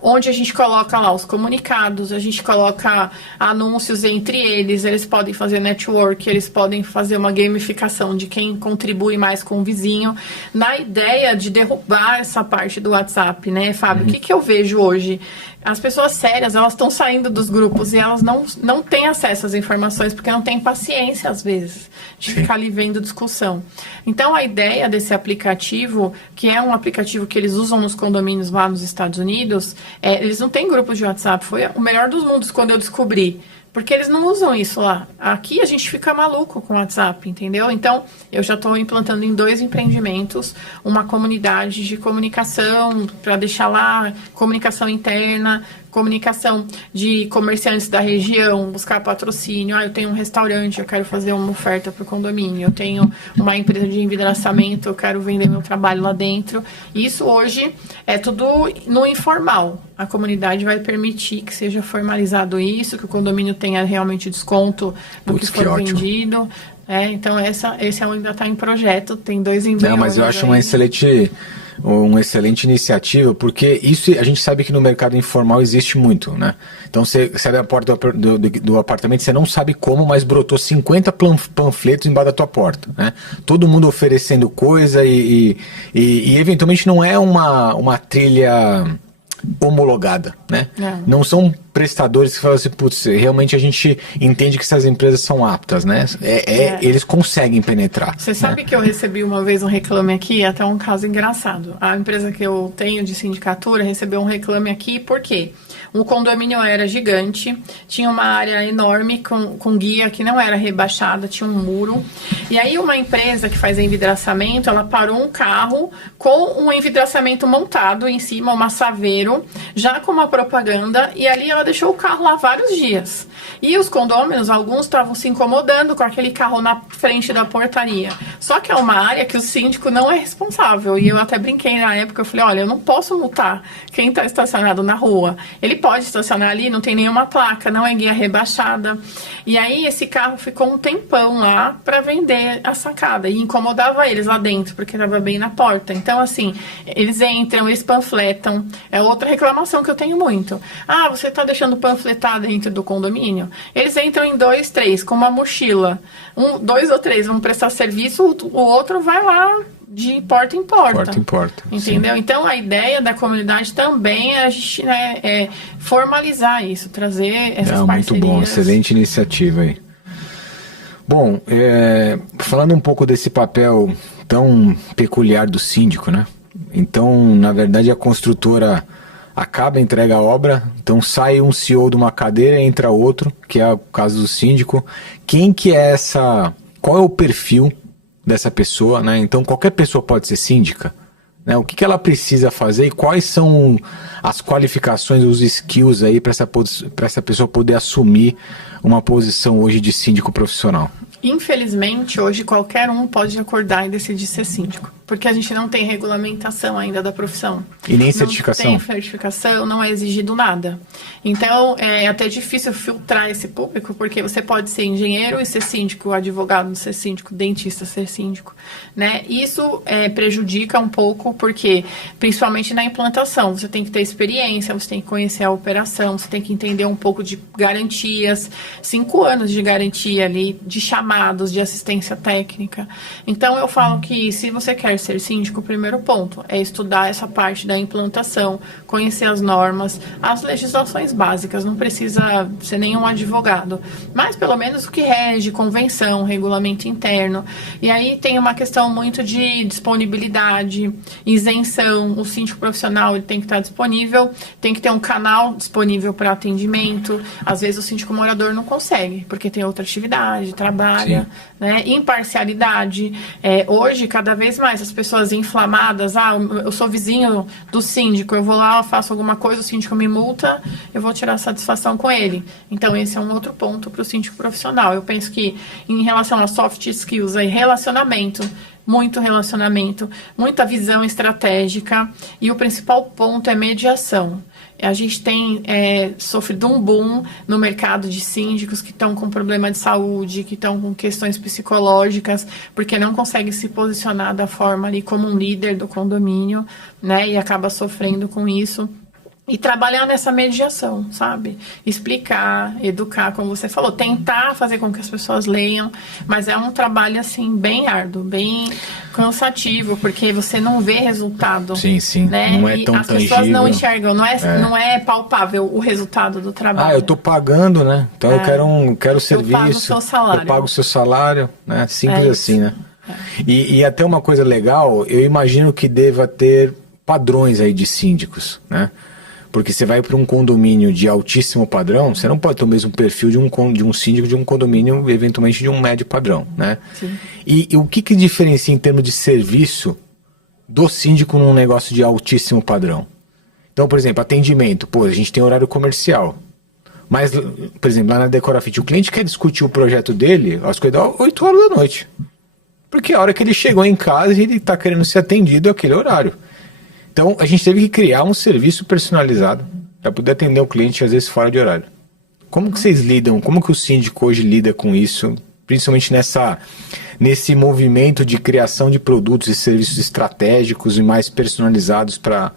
onde a gente coloca lá os comunicados, a gente coloca anúncios entre eles podem fazer network, eles podem fazer uma gamificação de quem contribui mais com o vizinho, na ideia de derrubar essa parte do WhatsApp, né, Fábio? O que eu vejo hoje? As pessoas sérias, elas estão saindo dos grupos e elas não têm acesso às informações porque não têm paciência, às vezes, de ficar ali vendo discussão. Então, a ideia desse aplicativo, que é um aplicativo que eles usam nos condomínios lá nos Estados Unidos, eles não têm grupos de WhatsApp. Foi o melhor dos mundos quando eu descobri. Porque eles não usam isso lá. Aqui a gente fica maluco com o WhatsApp, entendeu? Então, eu já estou implantando em 2 empreendimentos uma comunidade de comunicação para deixar lá comunicação interna, comunicação de comerciantes da região, buscar patrocínio. Eu tenho um restaurante, eu quero fazer uma oferta para o condomínio. Eu tenho uma empresa de envidraçamento, eu quero vender meu trabalho lá dentro. Isso hoje é tudo no informal. A comunidade vai permitir que seja formalizado isso, que o condomínio tenha realmente desconto no que for vendido. Então, esse ainda está em projeto, tem 2 embriões. Não, mas eu acho uma excelente iniciativa, porque isso a gente sabe que no mercado informal existe muito, né? Então você abre a porta do apartamento, você não sabe como, mas brotou 50 panfletos embaixo da tua porta, né? Todo mundo oferecendo coisa e eventualmente não é uma trilha homologada, né? Não são prestadores que falam assim, putz, realmente a gente entende que essas empresas são aptas, né? Eles conseguem penetrar. Você sabe que eu recebi uma vez um reclame aqui, até um caso engraçado. A empresa que eu tenho de sindicatura recebeu um reclame aqui, por quê? O condomínio era gigante, tinha uma área enorme com guia que não era rebaixada, tinha um muro. E aí uma empresa que faz envidraçamento, ela parou um carro com um envidraçamento montado em cima, um massaveiro, já com uma propaganda, e ali ela deixou o carro lá vários dias. E os condôminos, alguns estavam se incomodando com aquele carro na frente da portaria. Só que é uma área que o síndico não é responsável. E eu até brinquei na época, eu falei, olha, eu não posso multar quem está estacionado na rua. Ele pode estacionar ali, não tem nenhuma placa, não é guia rebaixada. E aí esse carro ficou um tempão lá para vender a sacada. E incomodava eles lá dentro, porque estava bem na porta. Então, assim, eles entram, eles panfletam. É outra reclamação que eu tenho muito. Você está deixando panfletar dentro do condomínio? Eles entram em 2, 3, com uma mochila. 2 ou 3 vão prestar serviço, o outro vai lá de porta em porta. Porta em porta. Entendeu? Sim. Então, a ideia da comunidade também é a gente formalizar isso, trazer essas parcerias. Muito bom, excelente iniciativa aí. Bom, falando um pouco desse papel tão peculiar do síndico, né? Então, na verdade, a construtora acaba, entrega a obra, então sai um CEO de uma cadeira, entra outro, que é o caso do síndico. Quem que é qual é o perfil dessa pessoa, né? Então qualquer pessoa pode ser síndica, né? O que ela precisa fazer e quais são as qualificações, os skills aí para essa pessoa poder assumir uma posição hoje de síndico profissional? Infelizmente, hoje qualquer um pode acordar e decidir ser síndico, porque a gente não tem regulamentação ainda da profissão. E nem certificação? Não tem certificação, não é exigido nada. Então, é até difícil filtrar esse público, porque você pode ser engenheiro e ser síndico, advogado ser síndico, dentista ser síndico, né? Isso prejudica um pouco, porque, principalmente na implantação, você tem que ter experiência, você tem que conhecer a operação, você tem que entender um pouco de garantias, 5 anos de garantia ali, de chamados, de assistência técnica. Então, eu falo que se você quer ser síndico, o primeiro ponto é estudar essa parte da implantação, conhecer as normas, as legislações básicas, não precisa ser nenhum advogado, mas pelo menos o que rege, convenção, regulamento interno. E aí tem uma questão muito de disponibilidade, isenção, o síndico profissional ele tem que estar disponível, tem que ter um canal disponível para atendimento, às vezes o síndico morador não consegue, porque tem outra atividade, trabalha, né? Imparcialidade, hoje cada vez mais as as pessoas inflamadas, eu sou vizinho do síndico, eu vou lá, faço alguma coisa, o síndico me multa, eu vou tirar satisfação com ele. Então, esse é um outro ponto para o síndico profissional. Eu penso que, em relação a soft skills, aí, relacionamento, muita visão estratégica, e o principal ponto é mediação. A gente tem sofrido um boom no mercado de síndicos que estão com problema de saúde, que estão com questões psicológicas, porque não conseguem se posicionar da forma ali como um líder do condomínio, né? E acaba sofrendo com isso. E trabalhar nessa mediação, sabe? Explicar, educar, como você falou, tentar fazer com que as pessoas leiam, mas é um trabalho, assim, bem árduo, bem cansativo, porque você não vê resultado. Sim, sim, né? não é tão as tangível. Pessoas não enxergam, não é palpável o resultado do trabalho. Eu tô pagando, né? Então eu quero serviço. Eu pago o seu salário. Eu pago o seu salário, né? Simples assim, né? É. E até uma coisa legal, eu imagino que deva ter padrões aí de síndicos, né? Porque você vai para um condomínio de altíssimo padrão, você não pode ter o mesmo perfil de um síndico de um condomínio, eventualmente de um médio padrão, né? Sim. E o que diferencia em termos de serviço do síndico num negócio de altíssimo padrão? Então, por exemplo, atendimento. Pô, a gente tem horário comercial. Mas, por exemplo, lá na Decorafit, o cliente quer discutir o projeto dele às 8 horas da noite. Porque é a hora que ele chegou em casa e ele está querendo ser atendido àquele horário. Então, a gente teve que criar um serviço personalizado para poder atender o cliente, às vezes, fora de horário. Como que vocês lidam, como que o síndico hoje lida com isso, principalmente nesse movimento de criação de produtos e serviços estratégicos e mais personalizados para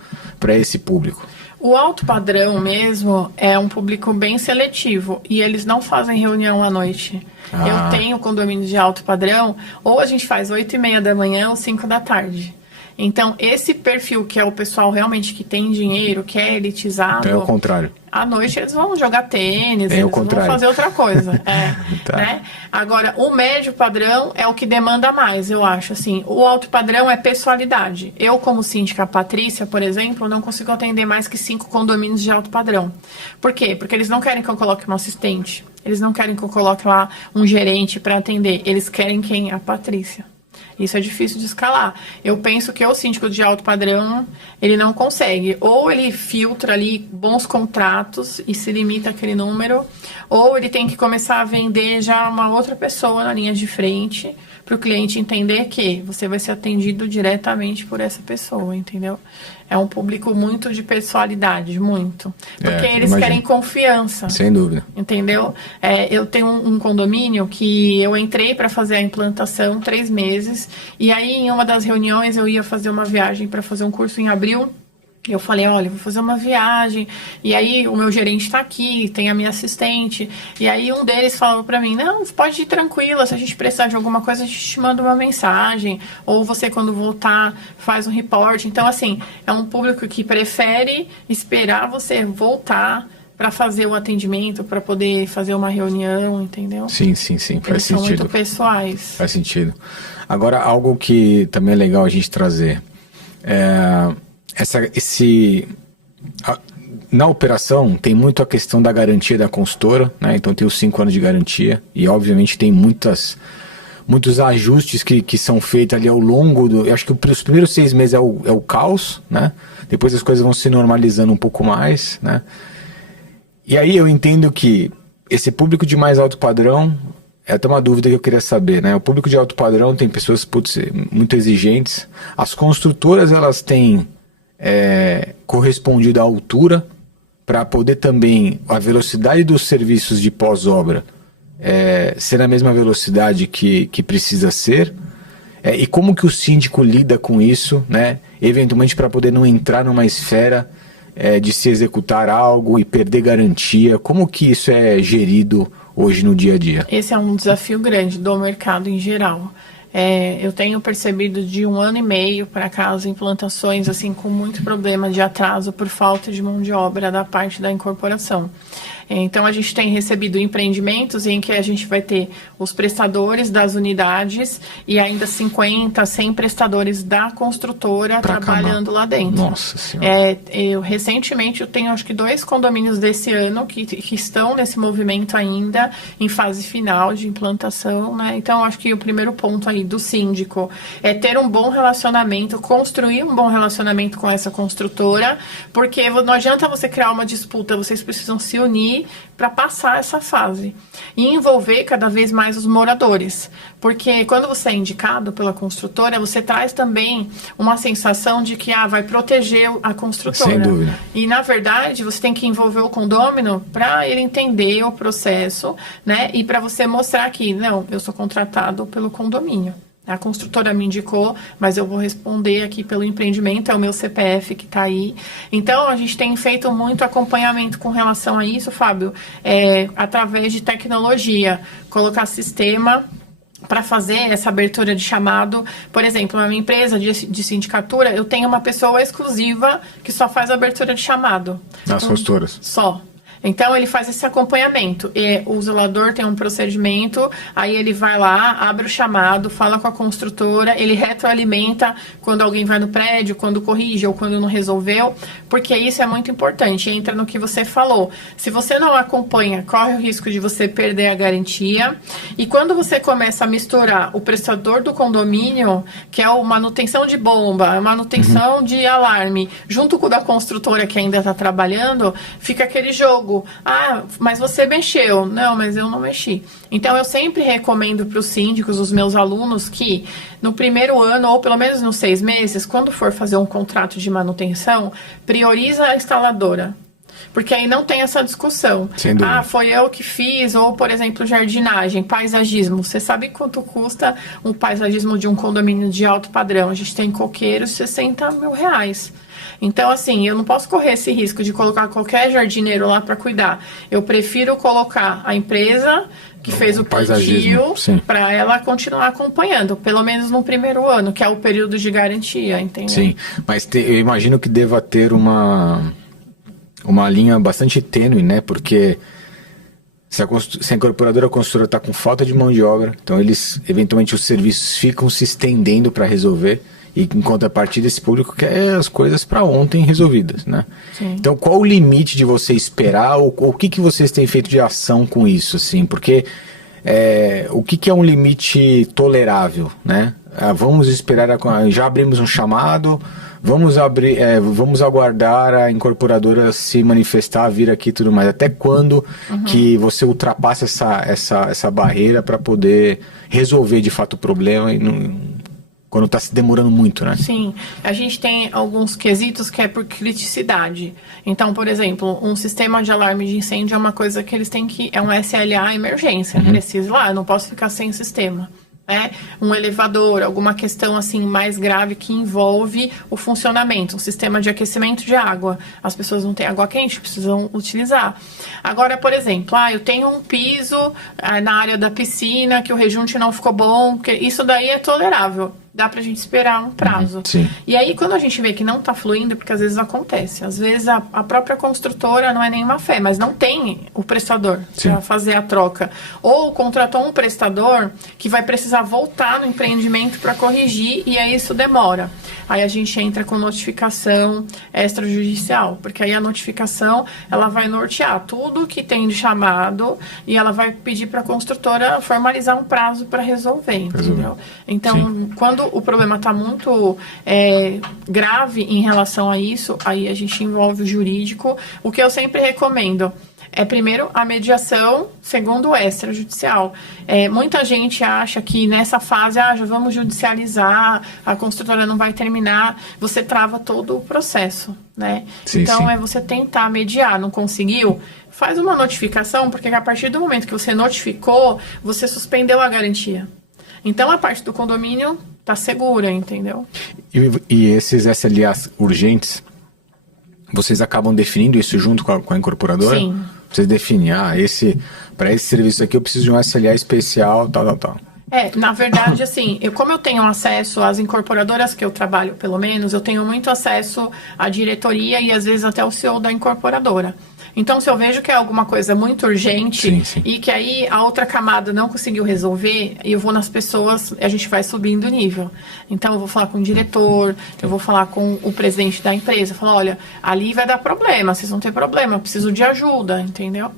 esse público? O alto padrão mesmo é um público bem seletivo e eles não fazem reunião à noite. Eu tenho condomínio de alto padrão, ou a gente faz 8h30 da manhã ou 5 da tarde. Então, esse perfil que é o pessoal realmente que tem dinheiro, que é elitizado... Então é o contrário. À noite eles vão jogar tênis, eles vão fazer outra coisa. Tá. Né? Agora, o médio padrão é o que demanda mais, eu acho. Assim, o alto padrão é pessoalidade. Eu, como síndica Patrícia, por exemplo, não consigo atender mais que 5 condomínios de alto padrão. Por quê? Porque eles não querem que eu coloque um assistente. Eles não querem que eu coloque lá um gerente para atender. Eles querem quem? A Patrícia. Isso é difícil de escalar. Eu penso que o síndico de alto padrão, ele não consegue. Ou ele filtra ali bons contratos e se limita àquele número, ou ele tem que começar a vender já uma outra pessoa na linha de frente, para o cliente entender que você vai ser atendido diretamente por essa pessoa, entendeu? É um público muito de pessoalidade, muito. Porque eles querem confiança. Sem dúvida. Entendeu? Eu tenho um condomínio que eu entrei para fazer a implantação 3 meses, e aí em uma das reuniões eu ia fazer uma viagem para fazer um curso em abril. Eu falei, olha, vou fazer uma viagem, e aí o meu gerente está aqui, tem a minha assistente, e aí um deles falou para mim, não, pode ir tranquila, se a gente precisar de alguma coisa, a gente te manda uma mensagem, ou você quando voltar faz um report. Então, assim, é um público que prefere esperar você voltar para fazer o atendimento, para poder fazer uma reunião, entendeu? Sim, faz sentido. Eles são muito pessoais. Faz sentido. Agora, algo que também é legal a gente trazer, na operação tem muito a questão da garantia da consultora, né? Então tem os 5 anos de garantia e obviamente tem muitos ajustes que são feitos ali ao longo do... Eu acho que os primeiros 6 meses é o caos, né? Depois as coisas vão se normalizando um pouco mais, né? E aí eu entendo que esse público de mais alto padrão, é até uma dúvida que eu queria saber, né? O público de alto padrão tem pessoas muito exigentes, as construtoras elas têm correspondido à altura para poder também a velocidade dos serviços de pós-obra ser a mesma velocidade que precisa ser, e como que o síndico lida com isso, né? Eventualmente para poder não entrar numa esfera de se executar algo e perder garantia, como que isso é gerido hoje no dia a dia? Esse é um desafio grande do mercado em geral. Eu tenho percebido de 1 ano e meio para cá as implantações assim, com muito problema de atraso por falta de mão de obra da parte da incorporação. Então, a gente tem recebido empreendimentos em que a gente vai ter os prestadores das unidades e ainda 50, 100 prestadores da construtora trabalhando lá dentro. Nossa Senhora. Recentemente, eu tenho acho que 2 condomínios desse ano que estão nesse movimento ainda, em fase final de implantação, né? Então, acho que o primeiro ponto aí do síndico é ter um bom relacionamento, construir um bom relacionamento com essa construtora, porque não adianta você criar uma disputa, vocês precisam se unir para passar essa fase e envolver cada vez mais os moradores, porque quando você é indicado pela construtora, você traz também uma sensação de que vai proteger a construtora. Sem dúvida. E na verdade você tem que envolver o condômino para ele entender o processo, né? E para você mostrar que não, eu sou contratado pelo condomínio. A construtora me indicou, mas eu vou responder aqui pelo empreendimento, é o meu CPF que está aí. Então, a gente tem feito muito acompanhamento com relação a isso, Fábio, através de tecnologia, colocar sistema para fazer essa abertura de chamado. Por exemplo, na minha empresa de sindicatura, eu tenho uma pessoa exclusiva que só faz abertura de chamado. Nas costuras? Só. Então, ele faz esse acompanhamento. E o zelador tem um procedimento, aí ele vai lá, abre o chamado, fala com a construtora, ele retroalimenta quando alguém vai no prédio, quando corrige ou quando não resolveu, porque isso é muito importante. Entra no que você falou. Se você não acompanha, corre o risco de você perder a garantia. E quando você começa a misturar o prestador do condomínio, que é a manutenção de bomba, a manutenção de alarme, junto com o da construtora que ainda está trabalhando, fica aquele jogo. Mas você mexeu. Não, mas eu não mexi. Então, eu sempre recomendo para os síndicos, os meus alunos, que no primeiro ano, ou pelo menos nos 6 meses, quando for fazer um contrato de manutenção, prioriza a instaladora. Porque aí não tem essa discussão. Foi eu que fiz, ou, por exemplo, jardinagem, paisagismo. Você sabe quanto custa um paisagismo de um condomínio de alto padrão? A gente tem coqueiros, R$60 mil. Então, assim, eu não posso correr esse risco de colocar qualquer jardineiro lá para cuidar. Eu prefiro colocar a empresa que fez o plantio para ela continuar acompanhando, pelo menos no primeiro ano, que é o período de garantia, entendeu? Sim, mas eu imagino que deva ter uma linha bastante tênue, né? Porque se a incorporadora, a construtora está com falta de mão de obra, então eventualmente os serviços ficam se estendendo para resolver. E em contrapartida, esse público quer as coisas para ontem resolvidas, né? Sim. Então, qual o limite de você esperar, ou o que vocês têm feito de ação com isso, assim? Porque o que é um limite tolerável, né? Vamos esperar, já abrimos um chamado, vamos aguardar a incorporadora se manifestar, vir aqui e tudo mais. Até quando que você ultrapassa essa barreira para poder resolver de fato o problema quando está se demorando muito, né? Sim, a gente tem alguns quesitos que é por criticidade. Então, por exemplo, um sistema de alarme de incêndio é uma coisa que eles têm que... É um SLA emergência, preciso lá, eu não posso ficar sem sistema. Um elevador, alguma questão assim mais grave que envolve o funcionamento, um sistema de aquecimento de água. As pessoas não têm água quente, precisam utilizar. Agora, por exemplo, eu tenho um piso na área da piscina que o rejunte não ficou bom, isso daí é tolerável. Dá pra gente esperar um prazo. Sim. E aí, quando a gente vê que não tá fluindo, porque às vezes acontece. Às vezes a própria construtora não é nenhuma fé, mas não tem o prestador para fazer a troca. Ou contratou um prestador que vai precisar voltar no empreendimento para corrigir, e aí isso demora. Aí a gente entra com notificação extrajudicial, porque aí a notificação ela vai nortear tudo que tem de chamado e ela vai pedir para a construtora formalizar um prazo para resolver, entendeu? Então, quando o problema está muito grave em relação a isso, aí a gente envolve o jurídico. O que eu sempre recomendo é, primeiro, a mediação, segundo, o extrajudicial. Muita gente acha que nessa fase, já vamos judicializar, a construtora não vai terminar, você trava todo o processo, né? Então, é você tentar mediar, não conseguiu? Faz uma notificação, porque a partir do momento que você notificou, você suspendeu a garantia. Então, a parte do condomínio está segura, entendeu? E esses SLAs urgentes, vocês acabam definindo isso junto com a incorporadora? Sim. Vocês definem, para esse serviço aqui eu preciso de um SLA especial, tal. Na verdade, assim, como eu tenho acesso às incorporadoras que eu trabalho, pelo menos, eu tenho muito acesso à diretoria e às vezes até ao CEO da incorporadora. Então, se eu vejo que é alguma coisa muito urgente e que aí a outra camada não conseguiu resolver, eu vou nas pessoas, a gente vai subindo o nível. Então, eu vou falar com o diretor, eu vou falar com o presidente da empresa, falar, olha, ali vai dar problema, vocês vão ter problema, eu preciso de ajuda, entendeu?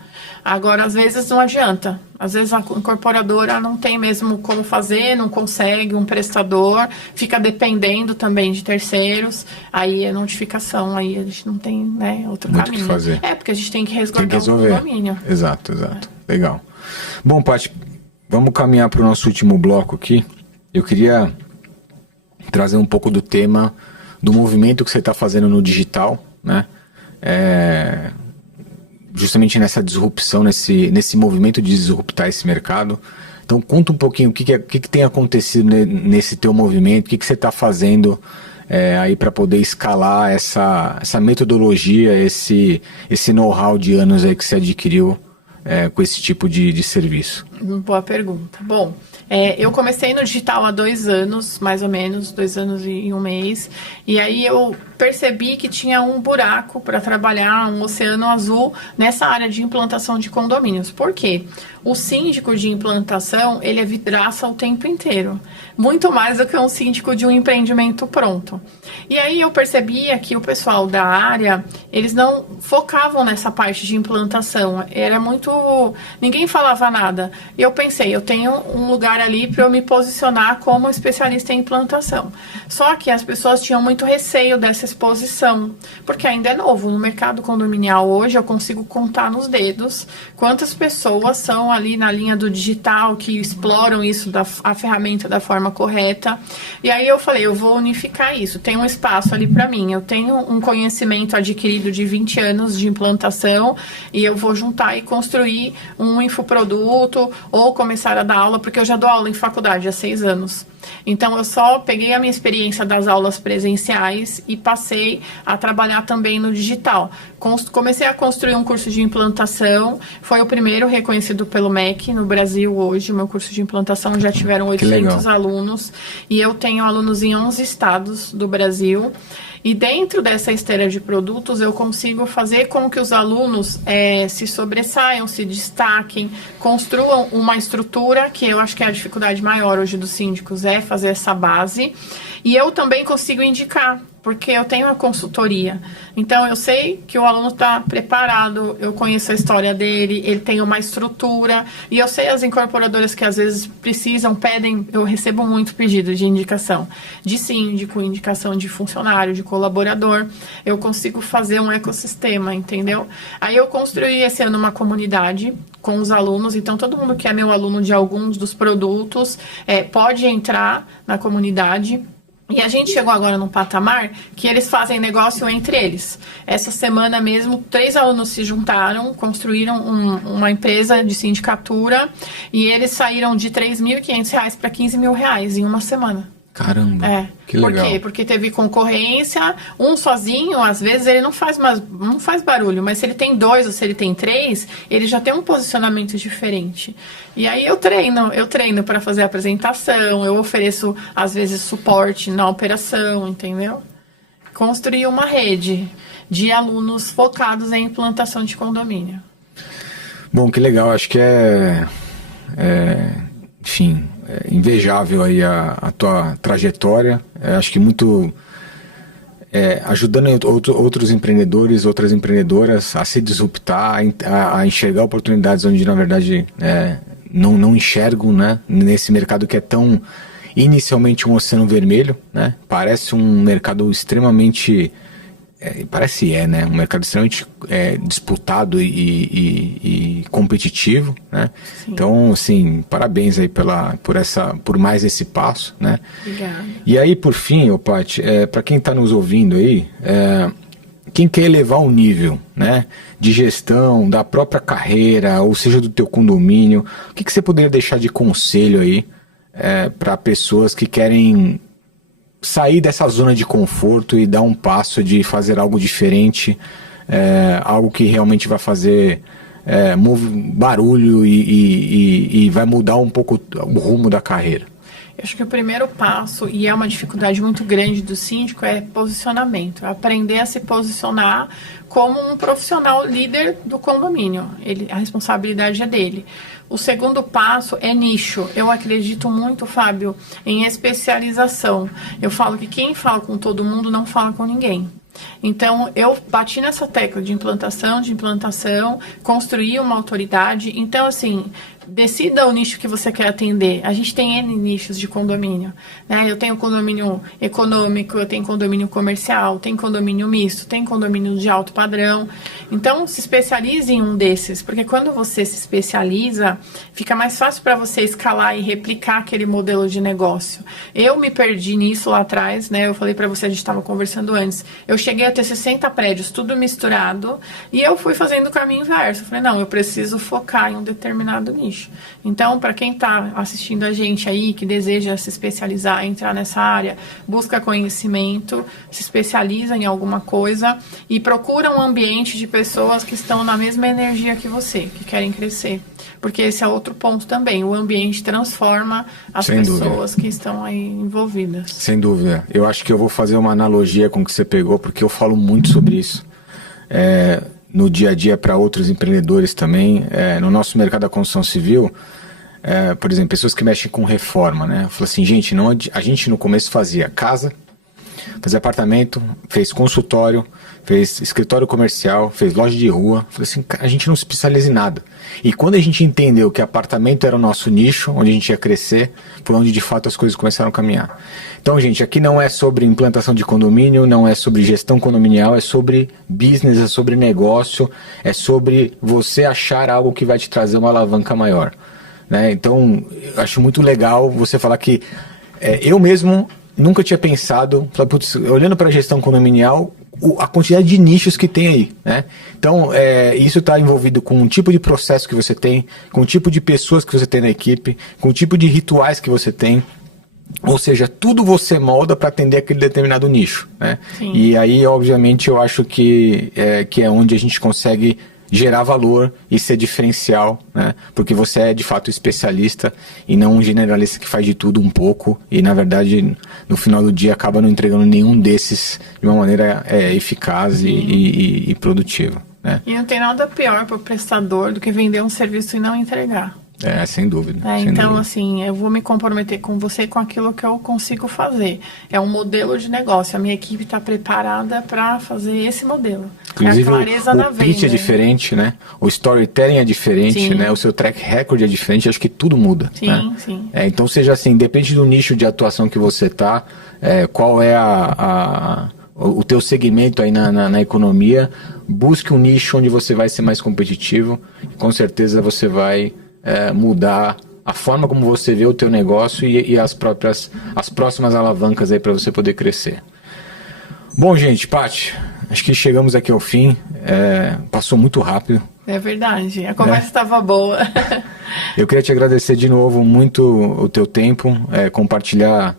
Agora, às vezes não adianta. Às vezes a incorporadora não tem mesmo como fazer, não consegue um prestador, fica dependendo também de terceiros, aí é notificação, aí a gente não tem, né, outro muito caminho. Que fazer. Porque a gente tem que resguardar o condomínio. Exato. Legal. Bom, Paty, vamos caminhar para o nosso último bloco aqui. Eu queria trazer um pouco do tema do movimento que você está fazendo no digital, né? Justamente nessa disrupção, nesse movimento de disruptar esse mercado. Então conta um pouquinho o que tem acontecido nesse teu movimento, o que você está fazendo aí para poder escalar essa metodologia, esse know-how de anos aí que você adquiriu com esse tipo de serviço. Boa pergunta. Bom, eu comecei no digital há 2 anos, mais ou menos, 2 anos e 1 mês, e aí eu percebi que tinha um buraco para trabalhar, um oceano azul nessa área de implantação de condomínios. Por quê? O síndico de implantação, ele é vidraça o tempo inteiro, muito mais do que um síndico de um empreendimento pronto. E aí eu percebia que o pessoal da área, eles não focavam nessa parte de implantação, era muito... ninguém falava nada. E eu pensei, eu tenho um lugar ali para eu me posicionar como especialista em implantação. Só que as pessoas tinham muito receio dessa exposição, porque ainda é novo. No mercado condominial hoje, eu consigo contar nos dedos quantas pessoas são ali na linha do digital, que exploram isso, a ferramenta da forma correta. E aí eu falei, eu vou unificar isso. Tem um espaço ali para mim. Eu tenho um conhecimento adquirido de 20 anos de implantação e eu vou juntar e construir um infoproduto ou começar a dar aula, porque eu já dou aula em faculdade há 6 anos. Então, eu só peguei a minha experiência das aulas presenciais e passei a trabalhar também no digital. Comecei a construir um curso de implantação, foi o primeiro reconhecido pelo MEC no Brasil hoje. O meu curso de implantação já tiveram 800 alunos e eu tenho alunos em 11 estados do Brasil. E dentro dessa esteira de produtos, eu consigo fazer com que os alunos se sobressaiam, se destaquem, construam uma estrutura, que eu acho que é a dificuldade maior hoje dos síndicos, é fazer essa base. E eu também consigo indicar, porque eu tenho a consultoria. Então, eu sei que o aluno está preparado, eu conheço a história dele, ele tem uma estrutura, e eu sei as incorporadoras que às vezes precisam, pedem, eu recebo muito pedido de indicação de síndico, indicação de funcionário, de colaborador. Eu consigo fazer um ecossistema, entendeu? Aí eu construí esse ano uma comunidade com os alunos, então todo mundo que é meu aluno de alguns dos produtos pode entrar na comunidade. E a gente chegou agora num patamar que eles fazem negócio entre eles. Essa semana mesmo, 3 alunos se juntaram, construíram uma empresa de sindicatura e eles saíram de R$3.500 para R$15.000 em uma semana. Caramba, que legal. Por quê? Porque teve concorrência, um sozinho, às vezes ele não faz barulho, mas se ele tem 2 ou se ele tem 3, ele já tem um posicionamento diferente. E aí eu treino para fazer a apresentação, eu ofereço, às vezes, suporte na operação, entendeu? Construir uma rede de alunos focados em implantação de condomínio. Bom, que legal, acho que enfim, invejável aí a tua trajetória, acho que muito ajudando outros empreendedores, outras empreendedoras a se disruptar, a enxergar oportunidades onde na verdade não enxergam, né, nesse mercado que é tão inicialmente um oceano vermelho, né, parece um mercado extremamente né? Um mercado extremamente disputado e competitivo, né? Sim. Então, assim, parabéns aí por mais esse passo, né? Obrigada. E aí, por fim, Paty, para quem está nos ouvindo aí, quem quer elevar o nível, né, de gestão da própria carreira, ou seja, do teu condomínio, o que você poderia deixar de conselho aí para pessoas que querem sair dessa zona de conforto e dar um passo de fazer algo diferente, algo que realmente vai fazer barulho e vai mudar um pouco o rumo da carreira? Eu acho que o primeiro passo, e é uma dificuldade muito grande do síndico, é posicionamento. Aprender a se posicionar como um profissional líder do condomínio. A responsabilidade é dele. O segundo passo é nicho. Eu acredito muito, Fábio, em especialização. Eu falo que quem fala com todo mundo não fala com ninguém. Então, eu bati nessa tecla de implantação, construir uma autoridade. Então, assim, decida o nicho que você quer atender. A gente tem N nichos de condomínio, né? Eu tenho condomínio econômico, eu tenho condomínio comercial, tem condomínio misto, tem condomínio de alto padrão. Então, se especialize em um desses, porque quando você se especializa, fica mais fácil para você escalar e replicar aquele modelo de negócio. Eu me perdi nisso lá atrás, né? Eu falei para você, a gente estava conversando antes. Eu cheguei a ter 60 prédios, tudo misturado, e eu fui fazendo o caminho inverso. Eu falei, não, eu preciso focar em um determinado nicho. Então, para quem está assistindo a gente aí, que deseja se especializar, entrar nessa área, busca conhecimento, se especializa em alguma coisa e procura um ambiente de pessoas que estão na mesma energia que você, que querem crescer. Porque esse é outro ponto também, o ambiente transforma as pessoas que estão aí envolvidas. Sem dúvida. Eu acho que eu vou fazer uma analogia com o que você pegou, porque eu falo muito sobre isso. No dia a dia para outros empreendedores também, no nosso mercado da construção civil, por exemplo, pessoas que mexem com reforma, né? Falo assim, gente, a gente no começo fazia casa, fazia apartamento, fez consultório, fez escritório comercial, fez loja de rua. Falei assim, a gente não se especializa em nada. E quando a gente entendeu que apartamento era o nosso nicho, onde a gente ia crescer, foi onde de fato as coisas começaram a caminhar. Então, gente, aqui não é sobre implantação de condomínio, não é sobre gestão condominial, é sobre business, é sobre negócio, é sobre você achar algo que vai te trazer uma alavanca maior, né? Então, eu acho muito legal você falar que eu mesmo nunca tinha pensado, putz, olhando para a gestão condominial, a quantidade de nichos que tem aí, né? Então, isso está envolvido com um tipo de processo que você tem, com um tipo de pessoas que você tem na equipe, com um tipo de rituais que você tem. Ou seja, tudo você molda para atender aquele determinado nicho, né? Sim. E aí, obviamente, eu acho que é onde a gente consegue gerar valor e ser diferencial, né? Porque você é de fato especialista e não um generalista que faz de tudo um pouco e na verdade no final do dia acaba não entregando nenhum desses de uma maneira eficaz e produtiva, né? E não tem nada pior para o prestador do que vender um serviço e não entregar. Sem dúvida. Sem então, dúvida. assim, eu vou me comprometer com você com aquilo que eu consigo fazer. É um modelo de negócio. A minha equipe está preparada para fazer esse modelo. Inclusive, a clareza na o pitch venda. é diferente, né? O storytelling é diferente, Sim. né? O seu track record é diferente. Acho que tudo muda. Sim, né? sim. Então, seja assim, depende do nicho de atuação que você está, qual é o teu segmento aí na economia, busque um nicho onde você vai ser mais competitivo e com certeza você vai mudar a forma como você vê o teu negócio e as próximas alavancas aí para você poder crescer. Bom, gente, Paty, acho que chegamos aqui ao fim. Passou muito rápido. É verdade, a conversa estava boa. Eu queria te agradecer de novo muito o teu tempo, compartilhar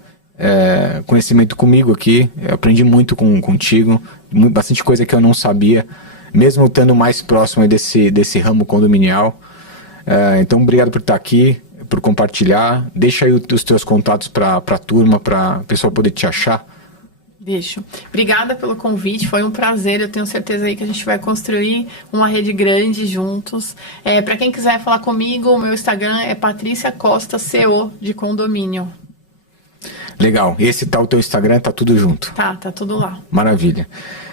conhecimento comigo aqui. Eu aprendi muito contigo, bastante coisa que eu não sabia, mesmo estando mais próximo desse ramo condominial. Então, obrigado por estar aqui, por compartilhar. Deixa aí os teus contatos para a turma, para o pessoal poder te achar. Deixo. Obrigada pelo convite, foi um prazer. Eu tenho certeza aí que a gente vai construir uma rede grande juntos. Para quem quiser falar comigo, o meu Instagram é Patrícia Costa CO de condomínio. Legal. Esse tá o teu Instagram, tá tudo junto. Tá tudo lá. Maravilha.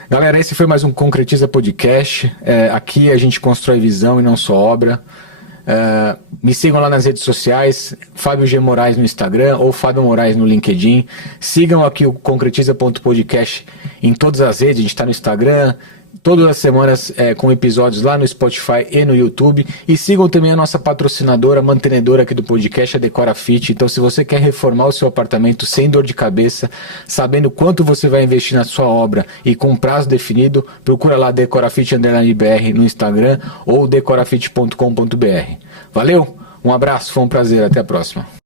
Galera, esse foi mais um Concretiza Podcast. Aqui a gente constrói visão e não só obra. Me sigam lá nas redes sociais, Fábio G. Moraes no Instagram ou Fábio Moraes no LinkedIn. Sigam aqui o concretiza.podcast em todas as redes, a gente está no Instagram, todas as semanas com episódios lá no Spotify e no YouTube. E sigam também a nossa patrocinadora, mantenedora aqui do podcast, a Decorafit. Então, se você quer reformar o seu apartamento sem dor de cabeça, sabendo quanto você vai investir na sua obra e com prazo definido, procura lá Decorafit_BR no Instagram ou decorafit.com.br. Valeu, um abraço, foi um prazer, até a próxima.